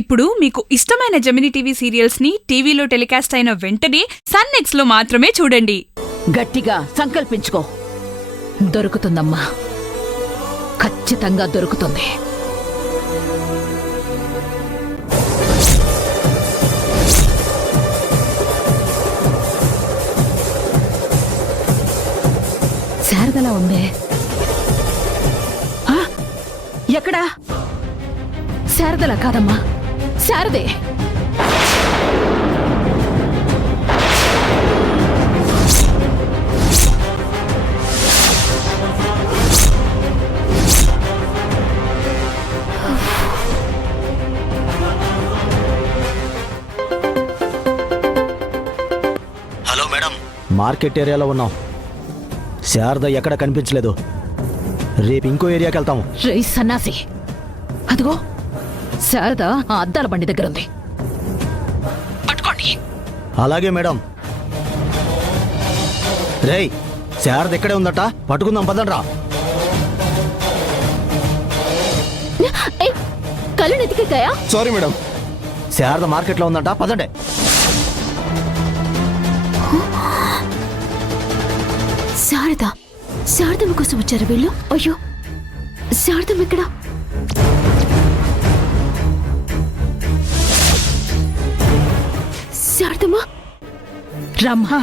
ఇప్పుడు మీకు ఇష్టమైన జెమినీ టీవీ సీరియల్స్ ని టీవీలో టెలికాస్ట్ అయిన వెంటనే సన్ నెక్స్ట్ లో మాత్రమే చూడండి. గట్టిగా సంకల్పించుకో. దొరుకుతుందమ్మా, ఖచ్చితంగా దొరుకుతుంది. శారదలా ఉందే. ఎక్కడా? శారదలా కాదమ్మా, శారదే. హలో మేడం, మార్కెట్ ఏరియాలో ఉన్నాం. శారద ఎక్కడ కనిపించలేదు. రేపు ఇంకో ఏరియాకి వెళ్తాము. రే సన్నాసి, అదిగో శారద ఆ అద్దాల బండి దగ్గర ఉంది, పట్టుకోండి. అలాగే మేడం. రేయ్, శారద ఎక్కడే ఉందట, పట్టుకుందాం పదండ్రా. కళ్ళు నెతికెక్కాయా? Sorry madam. శారద మార్కెట్లో ఉందట, పదండే. శారదమ్మ కోసం వచ్చారు వీళ్ళు. అయ్యో, శారదమ్మ ఎక్కడా? శారదమ్మ రమ్మా.